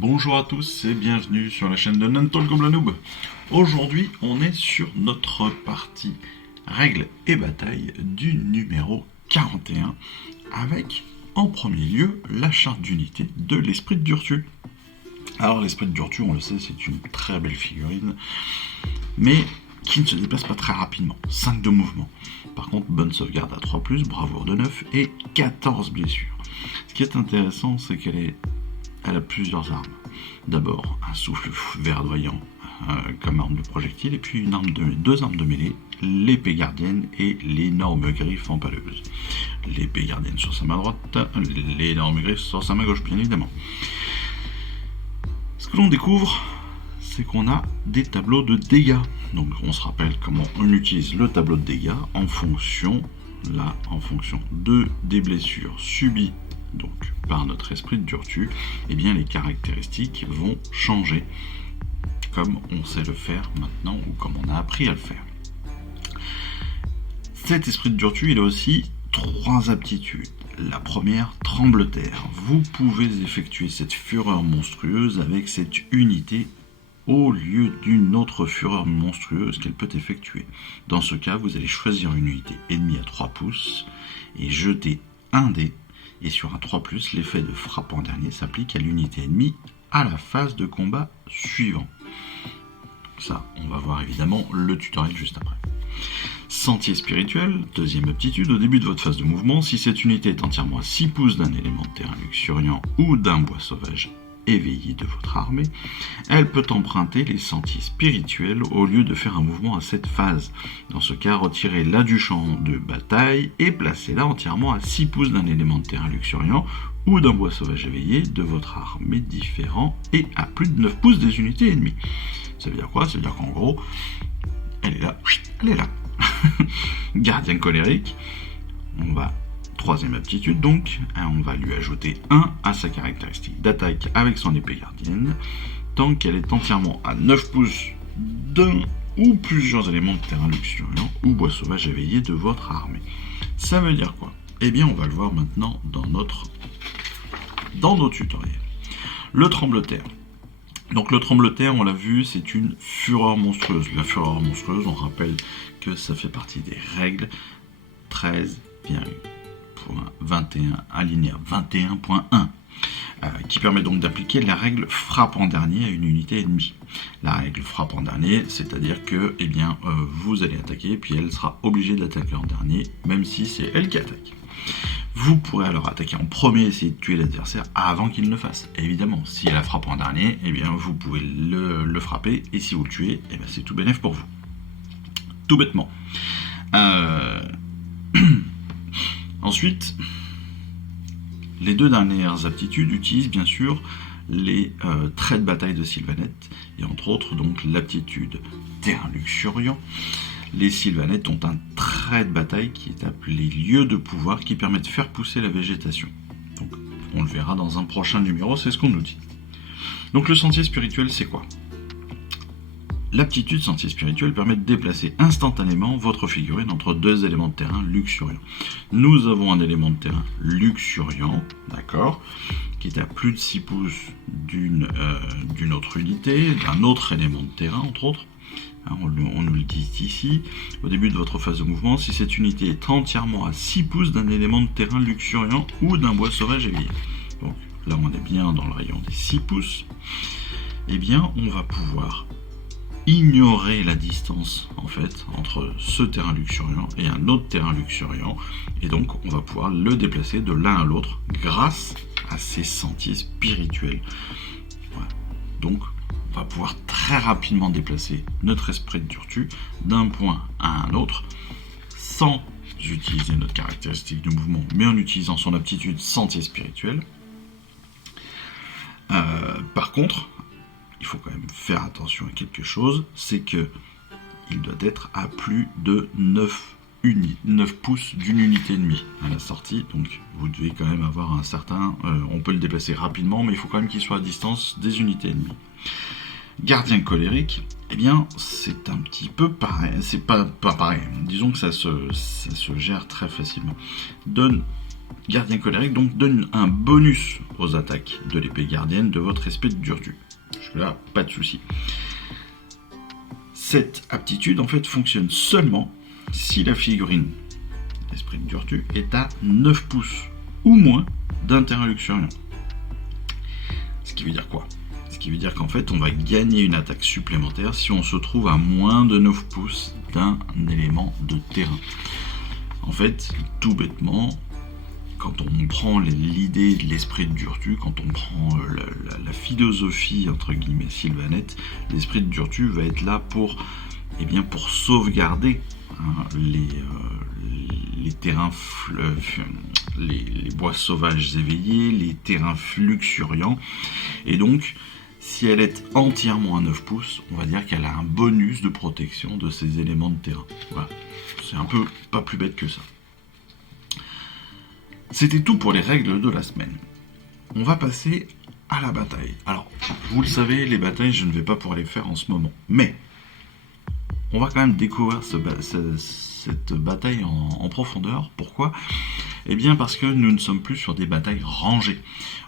Bonjour à tous et bienvenue sur la chaîne de Nantol Noob. Aujourd'hui, on est sur notre partie règles et batailles du numéro 41 avec en premier lieu la charte d'unité de l'esprit de Durtu. Alors l'esprit de Durtu, on le sait, c'est une très belle figurine, mais qui ne se déplace pas très rapidement, 5 de mouvement. Par contre, bonne sauvegarde à 3+, bravoure de 9 et 14 blessures. Ce qui est intéressant, c'est qu'elle a plusieurs armes. D'abord, un souffle verdoyant comme arme de projectile, et puis deux armes de mêlée, l'épée gardienne et l'énorme griffe empaleuse. L'épée gardienne sur sa main droite, l'énorme griffe sur sa main gauche, bien évidemment. Ce que l'on découvre, c'est qu'on a des tableaux de dégâts. Donc on se rappelle comment on utilise le tableau de dégâts en fonction des blessures subies donc par notre esprit de Durtu, et bien les caractéristiques vont changer comme on sait le faire maintenant ou comme on a appris à le faire. Cet esprit de Durtu, il a aussi 3 aptitudes. La première, tremble-terre. Vous pouvez effectuer cette fureur monstrueuse avec cette unité au lieu d'une autre fureur monstrueuse qu'elle peut effectuer. Dans ce cas, vous allez choisir une unité ennemie à 3 pouces et jeter un dé. Et sur un 3+, l'effet de frappe en dernier s'applique à l'unité ennemie à la phase de combat suivant. Ça, on va voir évidemment le tutoriel juste après. Sentier spirituel, deuxième aptitude, au début de votre phase de mouvement, si cette unité est entièrement à 6 pouces d'un élément de terrain luxuriant ou d'un bois sauvage éveillé de votre armée, elle peut emprunter les sentiers spirituels au lieu de faire un mouvement à cette phase. Dans ce cas, retirez-la du champ de bataille et placez-la entièrement à 6 pouces d'un élément de terrain luxuriant ou d'un bois sauvage éveillé de votre armée différent et à plus de 9 pouces des unités ennemies. Ça veut dire quoi? Ça veut dire qu'en gros, elle est là, elle est là. Gardien colérique, on va troisième aptitude donc, on va lui ajouter 1 à sa caractéristique d'attaque avec son épée gardienne, tant qu'elle est entièrement à 9 pouces d'un ou plusieurs éléments de terrain luxuriant ou bois sauvage éveillé de votre armée. Ça veut dire quoi? Eh bien on va le voir maintenant dans nos tutoriels. Le tremble-terre. Donc le tremble-terre, on l'a vu, c'est une fureur monstrueuse. La fureur monstrueuse, on rappelle que ça fait partie des règles 13,21 alinéa 21.1 qui permet donc d'appliquer la règle frappe en dernier à une unité ennemie. La règle frappe en dernier, c'est-à-dire que vous allez attaquer, puis elle sera obligée d'attaquer en dernier, même si c'est elle qui attaque. Vous pourrez alors attaquer en premier, essayer de tuer l'adversaire avant qu'il ne le fasse. Évidemment, si elle a frappe en dernier, vous pouvez le frapper, et si vous le tuez, c'est tout bénef pour vous. Tout bêtement. Ensuite, les 2 dernières aptitudes utilisent bien sûr les traits de bataille de Sylvaneth, et entre autres donc l'aptitude terrain luxuriant. Les Sylvanettes ont un trait de bataille qui est appelé lieu de pouvoir, qui permet de faire pousser la végétation. Donc on le verra dans un prochain numéro, c'est ce qu'on nous dit. Donc le sentier spirituel, c'est quoi? L'aptitude sentier spirituel permet de déplacer instantanément votre figurine entre 2 éléments de terrain luxuriants. Nous avons un élément de terrain luxuriant, d'accord, qui est à plus de 6 pouces d'une autre unité, d'un autre élément de terrain, entre autres. On nous le dit ici, au début de votre phase de mouvement, si cette unité est entièrement à 6 pouces d'un élément de terrain luxuriant ou d'un bois sauvage éveillé. Donc là on est bien dans le rayon des 6 pouces. On va pouvoir ignorer la distance en fait entre ce terrain luxuriant et un autre terrain luxuriant, et donc on va pouvoir le déplacer de l'un à l'autre grâce à ces sentiers spirituels. Voilà. Donc on va pouvoir très rapidement déplacer notre esprit de Durtu d'un point à un autre sans utiliser notre caractéristique de mouvement, mais en utilisant son aptitude sentier spirituel. Par contre, il faut quand même faire attention à quelque chose, c'est que il doit être à plus de 9 pouces d'une unité ennemie à la sortie, donc vous devez quand même avoir un certain... on peut le déplacer rapidement, mais il faut quand même qu'il soit à distance des unités ennemies. Gardien colérique, c'est un petit peu pareil, c'est pas pareil, disons que ça se gère très facilement. Donne Gardien colérique donc donne un bonus aux attaques de l'épée gardienne de votre esprit de Durtu. Jusque-là, pas de souci. Cette aptitude en fait fonctionne seulement si la figurine d'esprit de Durtu est à 9 pouces ou moins d'interlocution. Ce qui veut dire quoi? Ce qui veut dire qu'en fait on va gagner une attaque supplémentaire si on se trouve à moins de 9 pouces d'un élément de terrain. En fait, tout bêtement, quand on prend l'idée de l'esprit de Durtu, quand on prend la philosophie entre guillemets sylvanette, l'esprit de Durtu va être là pour sauvegarder les terrains, les bois sauvages éveillés, les terrains luxuriants, et donc si elle est entièrement à 9 pouces, on va dire qu'elle a un bonus de protection de ces éléments de terrain. Voilà, c'est un peu pas plus bête que ça. C'était tout pour les règles de la semaine. On va passer à la bataille. Alors, vous le savez, les batailles, je ne vais pas pouvoir les faire en ce moment. Mais, on va quand même découvrir cette bataille en profondeur. Pourquoi ? Eh bien parce que nous ne sommes plus sur des batailles rangées.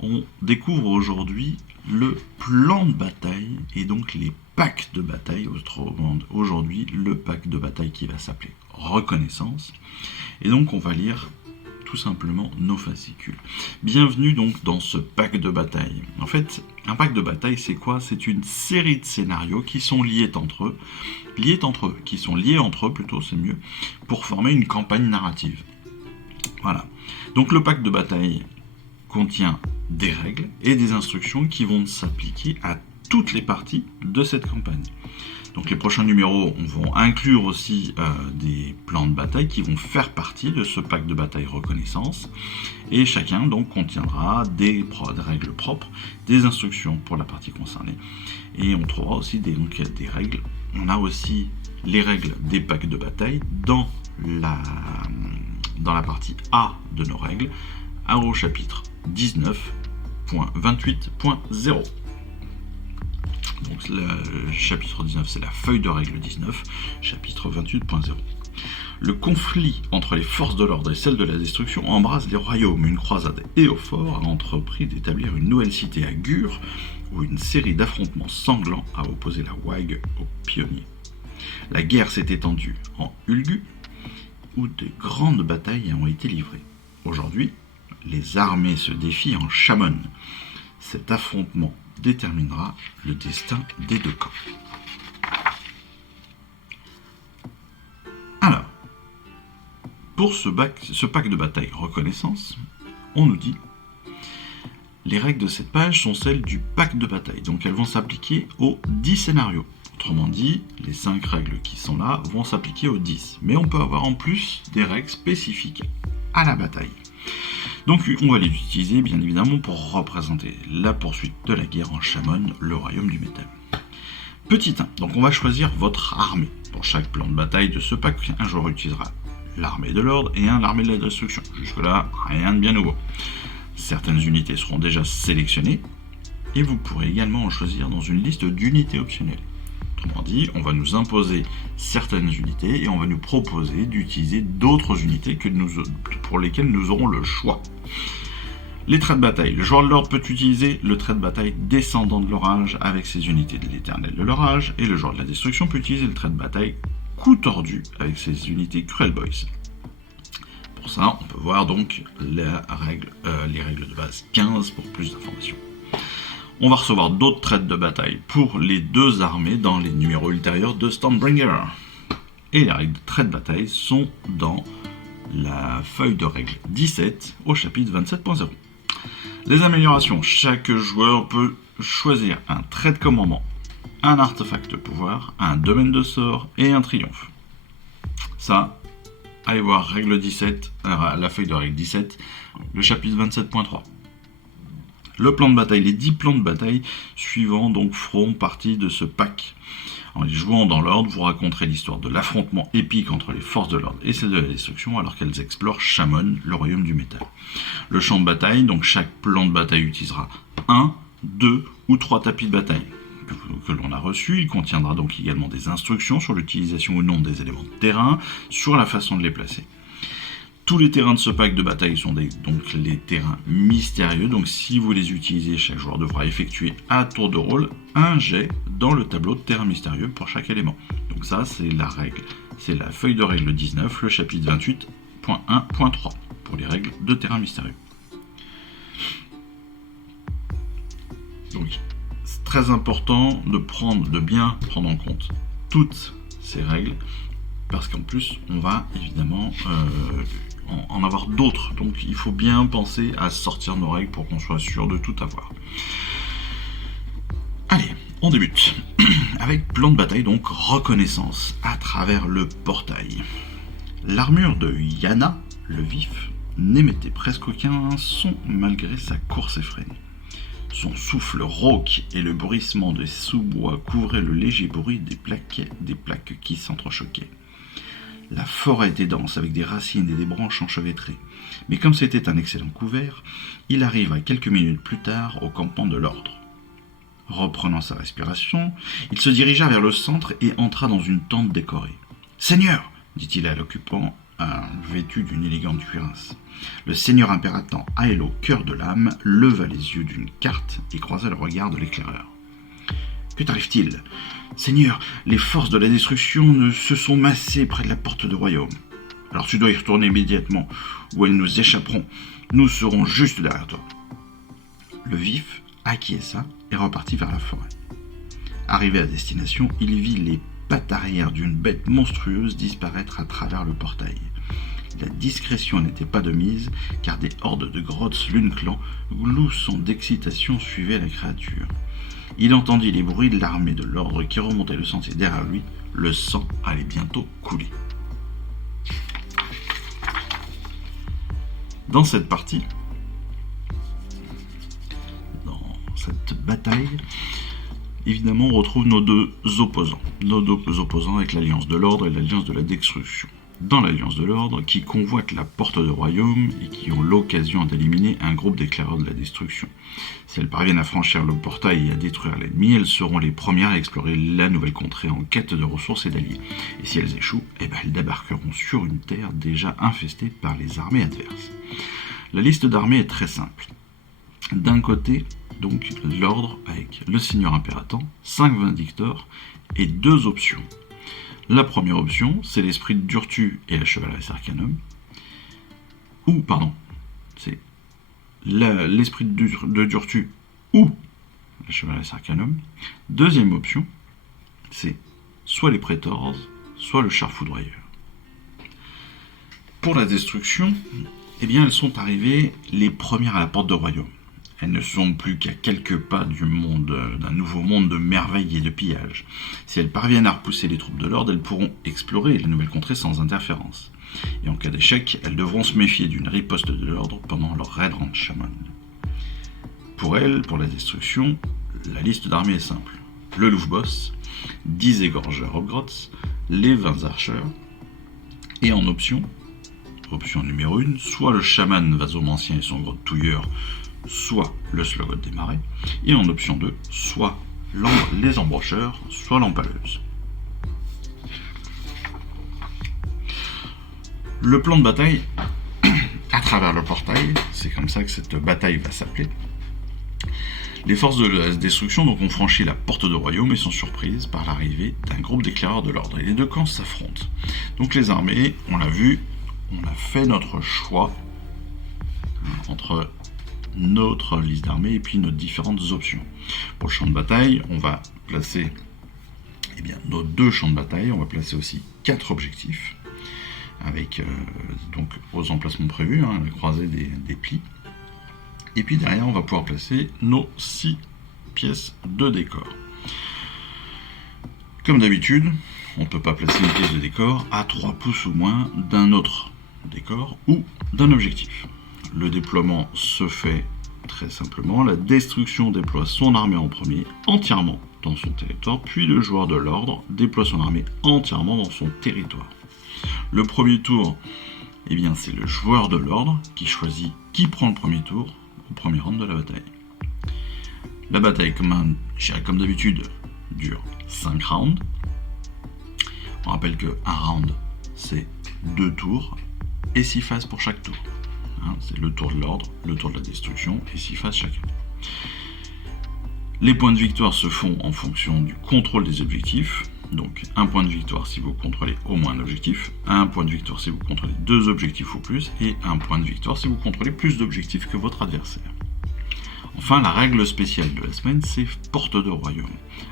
On découvre aujourd'hui le plan de bataille et donc les packs de bataille. Aujourd'hui, le pack de bataille qui va s'appeler Reconnaissance. Et donc on va lire tout simplement nos fascicules. Bienvenue donc dans ce pack de bataille. En fait, un pack de bataille, c'est quoi ? C'est une série de scénarios qui sont liés entre eux, c'est mieux, pour former une campagne narrative. Voilà. Donc le pack de bataille contient des règles et des instructions qui vont s'appliquer à toutes les parties de cette campagne. Donc les prochains numéros vont inclure aussi des plans de bataille qui vont faire partie de ce pack de bataille reconnaissance. Et chacun donc contiendra des règles propres, des instructions pour la partie concernée. Et on trouvera aussi des règles. On a aussi les règles des packs de bataille dans la partie A de nos règles, au chapitre 19.28.0. Donc le chapitre 19, c'est la feuille de règle 19, chapitre 28.0. Le conflit entre les forces de l'ordre et celles de la destruction embrase les royaumes. Une croisade Éophore a entrepris d'établir une nouvelle cité à Gur, où une série d'affrontements sanglants a opposé la Wag aux pionniers. La guerre s'est étendue en Ulgu, où de grandes batailles ont été livrées. Aujourd'hui, les armées se défient en Chamon. Cet affrontement déterminera le destin des deux camps. Alors, pour ce pack de bataille reconnaissance, on nous dit les règles de cette page sont celles du pack de bataille, donc elles vont s'appliquer aux 10 scénarios. Autrement dit, les 5 règles qui sont là vont s'appliquer aux 10. Mais on peut avoir en plus des règles spécifiques à la bataille. Donc on va les utiliser bien évidemment pour représenter la poursuite de la guerre en Chamon, le royaume du métal. Petit 1, donc on va choisir votre armée. Pour chaque plan de bataille de ce pack, un joueur utilisera l'armée de l'ordre et l'armée de la destruction. Jusque là, rien de bien nouveau. Certaines unités seront déjà sélectionnées et vous pourrez également en choisir dans une liste d'unités optionnelles. Autrement dit, on va nous imposer certaines unités et on va nous proposer d'utiliser d'autres unités pour lesquelles nous aurons le choix. Les traits de bataille. Le joueur de l'ordre peut utiliser le trait de bataille descendant de l'orage avec ses unités de l'éternel de l'orage, et le joueur de la destruction peut utiliser le trait de bataille coup tordu avec ses unités Cruel Boys. Pour ça, on peut voir donc les règles de base 15 pour plus d'informations. On va recevoir d'autres traits de bataille pour les deux armées dans les numéros ultérieurs de Stormbringer. Et les règles de traits de bataille sont dans la feuille de règle 17 au chapitre 27.0. Les améliorations. Chaque joueur peut choisir un trait de commandement, un artefact de pouvoir, un domaine de sort et un triomphe. Ça, allez voir règle 17, la feuille de règle 17, le chapitre 27.3. Le plan de bataille, les 10 plans de bataille suivants donc feront partie de ce pack. En les jouant dans l'ordre, vous raconterez l'histoire de l'affrontement épique entre les forces de l'ordre et celles de la destruction alors qu'elles explorent Chamon, le royaume du métal. Le champ de bataille, donc chaque plan de bataille utilisera 1, 2 ou 3 tapis de bataille que l'on a reçus. Il contiendra donc également des instructions sur l'utilisation ou non des éléments de terrain, sur la façon de les placer. Tous les terrains de ce pack de bataille sont donc les terrains mystérieux. Donc si vous les utilisez, chaque joueur devra effectuer à tour de rôle un jet dans le tableau de terrain mystérieux pour chaque élément. Donc ça, c'est la règle. C'est la feuille de règle 19, le chapitre 28.1.3 pour les règles de terrain mystérieux. Donc c'est très important de bien prendre en compte toutes ces règles parce qu'en plus on va évidemment en avoir d'autres, donc il faut bien penser à sortir nos règles pour qu'on soit sûr de tout avoir. Allez, on débute avec plan de bataille, donc reconnaissance à travers le portail. L'armure de Yana, le vif, n'émettait presque aucun son malgré sa course effrénée. Son souffle rauque et le bruissement des sous-bois couvraient le léger bruit des plaques qui s'entrechoquaient. La forêt était dense avec des racines et des branches enchevêtrées, mais comme c'était un excellent couvert, il arriva quelques minutes plus tard au campement de l'ordre. Reprenant sa respiration, il se dirigea vers le centre et entra dans une tente décorée. « Seigneur !» dit-il à l'occupant, vêtu d'une élégante cuirasse. Le seigneur impératant Aelo, cœur de l'âme, leva les yeux d'une carte et croisa le regard de l'éclaireur. « Que t'arrive-t-il ? Seigneur, les forces de la destruction se sont massées près de la porte du royaume. Alors tu dois y retourner immédiatement, ou elles nous échapperont. Nous serons juste derrière toi. » Le vif acquiesça et repartit vers la forêt. Arrivé à destination, il vit les pattes arrière d'une bête monstrueuse disparaître à travers le portail. La discrétion n'était pas de mise, car des hordes de grottes Lune-Clan, gloussant d'excitation, suivaient la créature. Il entendit les bruits de l'armée de l'ordre qui remontait le sentier derrière lui. Le sang allait bientôt couler. Dans cette partie, dans cette bataille, évidemment, on retrouve nos deux opposants. Nos deux opposants avec l'Alliance de l'Ordre et l'Alliance de la Destruction. Dans l'Alliance de l'Ordre, qui convoitent la porte de royaume et qui ont l'occasion d'éliminer un groupe d'éclaireurs de la destruction. Si elles parviennent à franchir le portail et à détruire l'ennemi, elles seront les premières à explorer la nouvelle contrée en quête de ressources et d'alliés. Et si elles échouent, elles débarqueront sur une terre déjà infestée par les armées adverses. La liste d'armées est très simple. D'un côté, donc, l'ordre avec le seigneur impératant, 5 vindictors et 2 options. La première option, c'est l'esprit de Durtu et la chevalerie arcanum. C'est l'esprit de Durtu ou la chevalerie arcanum. Deuxième option, c'est soit les prétors, soit le char foudroyeur. Pour la destruction, elles sont arrivées les premières à la porte de royaume. Elles ne sont plus qu'à quelques pas d'un nouveau monde de merveilles et de pillages. Si elles parviennent à repousser les troupes de l'ordre, elles pourront explorer les nouvelles contrées sans interférence. Et en cas d'échec, elles devront se méfier d'une riposte de l'ordre pendant leur raid en chaman. Pour elles, pour la destruction, la liste d'armées est simple. Le Louvre-Boss, 10 égorgeurs Hobgrots, les 20 archers, et en option numéro 1, soit le chaman vasomancien et son grotte touilleur, soit le Slogot des marais, et en option 2, soit les embrocheurs, soit l'empaleuse. Le plan de bataille, à travers le portail, c'est comme ça que cette bataille va s'appeler. Les forces de la destruction donc ont franchi la porte de royaume et sont surprises par l'arrivée d'un groupe d'éclaireurs de l'ordre. Et les deux camps s'affrontent. Donc les armées, on l'a vu, on a fait notre choix entre notre liste d'armées et puis nos différentes options. Pour le champ de bataille, on va placer nos 2 champs de bataille, on va placer aussi 4 objectifs avec donc aux emplacements prévus, la croisée des plis. Et puis derrière, on va pouvoir placer nos 6 pièces de décor. Comme d'habitude, on ne peut pas placer une pièce de décor à 3 pouces ou moins d'un autre décor ou d'un objectif. Le déploiement se fait très simplement. La destruction déploie son armée en premier, entièrement dans son territoire, puis le joueur de l'ordre déploie son armée entièrement dans son territoire. Le premier tour, c'est le joueur de l'ordre qui choisit qui prend le premier tour au premier round de la bataille. La bataille, comme d'habitude, dure 5 rounds. On rappelle que un round, c'est 2 tours. et 6 phases pour chaque tour. C'est le tour de l'ordre, le tour de la destruction et 6 phases chacun. Les points de victoire se font en fonction du contrôle des objectifs. Donc un point de victoire si vous contrôlez au moins un objectif, un point de victoire si vous contrôlez 2 objectifs ou plus, et un point de victoire si vous contrôlez plus d'objectifs que votre adversaire. Enfin, la règle spéciale de la semaine, c'est porte de royaume.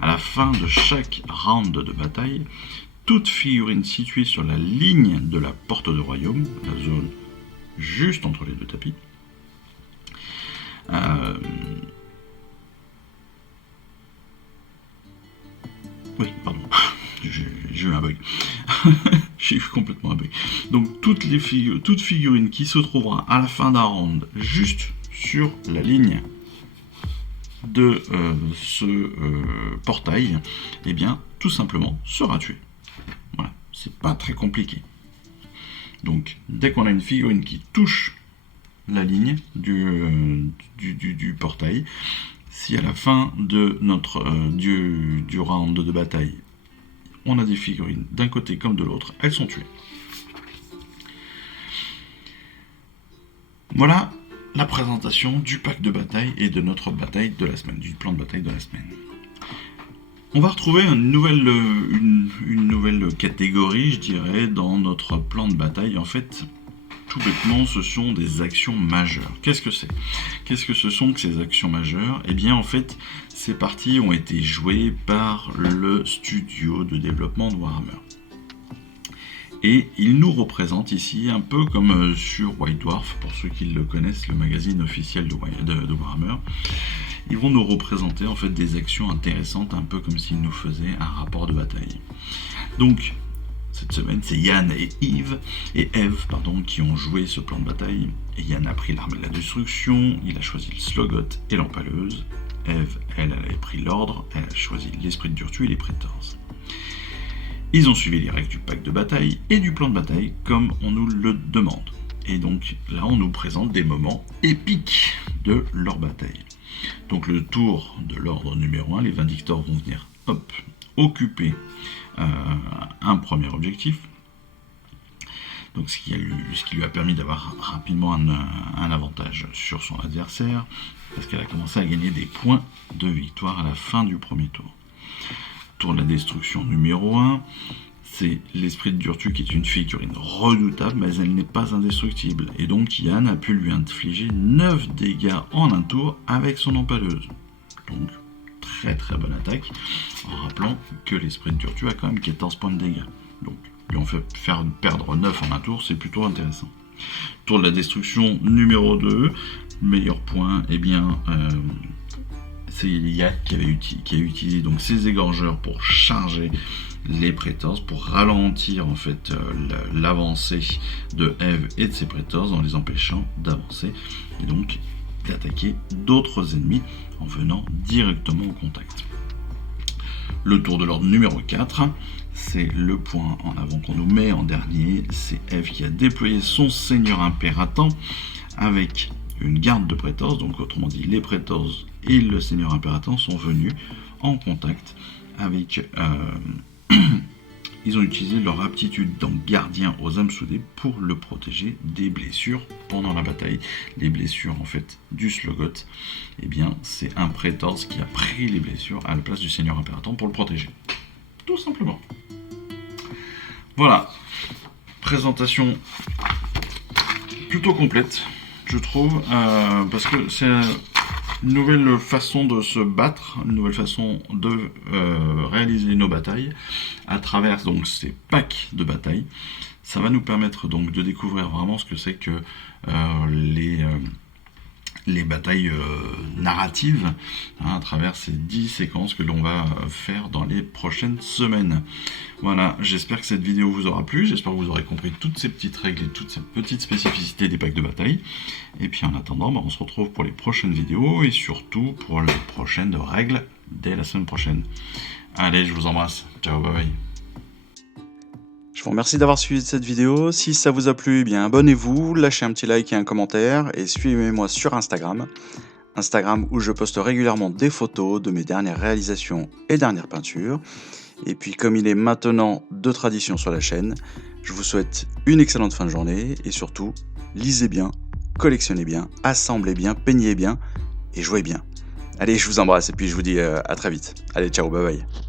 À la fin de chaque round de bataille, toute figurine située sur la ligne de la porte de royaume, la zone juste entre les 2 tapis, oui, pardon, j'ai eu un bug. J'ai eu complètement un bug. Donc toute figurine qui se trouvera à la fin d'un round juste sur la ligne de ce portail, eh bien, tout simplement sera tuée. Voilà, c'est pas très compliqué. Donc, dès qu'on a une figurine qui touche la ligne du portail, si à la fin de notre du round de bataille, on a des figurines d'un côté comme de l'autre, elles sont tuées. Voilà la présentation du pack de bataille et de notre bataille de la semaine, du plan de bataille de la semaine. On va retrouver une nouvelle catégorie, je dirais, dans notre plan de bataille. En fait, tout bêtement, ce sont des actions majeures. Qu'est-ce que c'est ? Qu'est-ce que ce sont que ces actions majeures ? Eh bien, en fait, ces parties ont été jouées par le studio de développement de Warhammer. Et il nous représente ici, un peu comme sur White Dwarf, pour ceux qui le connaissent, le magazine officiel de Warhammer. Ils vont nous représenter en fait des actions intéressantes, un peu comme s'ils nous faisaient un rapport de bataille. Donc, cette semaine, c'est Yann et Eve qui ont joué ce plan de bataille. Et Yann a pris l'armée de la destruction, il a choisi le Slogot et l'empaleuse. Eve, elle a pris l'ordre, elle a choisi l'esprit de Durtu et les Praetors. Ils ont suivi les règles du pack de bataille et du plan de bataille comme on nous le demande. Et donc là, on nous présente des moments épiques de leur bataille. Donc le tour de l'ordre numéro 1, les Vindictors vont venir occuper un premier objectif. Donc ce qui lui a permis d'avoir rapidement un avantage sur son adversaire, parce qu'elle a commencé à gagner des points de victoire à la fin du premier tour. Tour de la destruction numéro 1, c'est l'esprit de Durtu qui est une figurine redoutable, mais elle n'est pas indestructible. Et donc Yann a pu lui infliger 9 dégâts en un tour avec son empaleuse. Donc très très bonne attaque, en rappelant que l'esprit de Durtu a quand même 14 points de dégâts. Donc lui on fait faire perdre 9 en un tour, c'est plutôt intéressant. Tour de la destruction numéro 2, meilleur point, eh bien c'est Yann qui a utilisé donc ses égorgeurs pour charger les Praetors, pour ralentir en fait l'avancée de Eve et de ses Praetors en les empêchant d'avancer et donc d'attaquer d'autres ennemis en venant directement au contact. Le tour de l'ordre numéro 4, c'est le point en avant qu'on nous met en dernier, c'est Eve qui a déployé son seigneur impératant avec une garde de Praetors, donc autrement dit les Praetors et le seigneur impératant sont venus en contact avec... ils ont utilisé leur aptitude donc gardien aux âmes soudées pour le protéger des blessures pendant la bataille. Les blessures en fait du Slogot, eh bien c'est un Praetors qui a pris les blessures à la place du seigneur impératant pour le protéger. Tout simplement. Voilà. Présentation plutôt complète, je trouve, parce que c'est une nouvelle façon de se battre, une nouvelle façon de réaliser nos batailles à travers donc ces packs de bataille. Ça va nous permettre donc de découvrir vraiment ce que c'est que les batailles narratives à travers ces 10 séquences que l'on va faire dans les prochaines semaines. Voilà, j'espère que cette vidéo vous aura plu, j'espère que vous aurez compris toutes ces petites règles et toutes ces petites spécificités des packs de bataille. Et puis en attendant, on se retrouve pour les prochaines vidéos et surtout pour les prochaines règles dès la semaine prochaine. Allez, je vous embrasse, ciao, bye bye. Je vous remercie d'avoir suivi cette vidéo. Si ça vous a plu, eh bien abonnez-vous, lâchez un petit like et un commentaire et suivez-moi sur Instagram où je poste régulièrement des photos de mes dernières réalisations et dernières peintures. Et puis comme il est maintenant de tradition sur la chaîne, je vous souhaite une excellente fin de journée et surtout, lisez bien, collectionnez bien, assemblez bien, peignez bien et jouez bien. Allez, je vous embrasse et puis je vous dis à très vite. Allez, ciao, bye bye.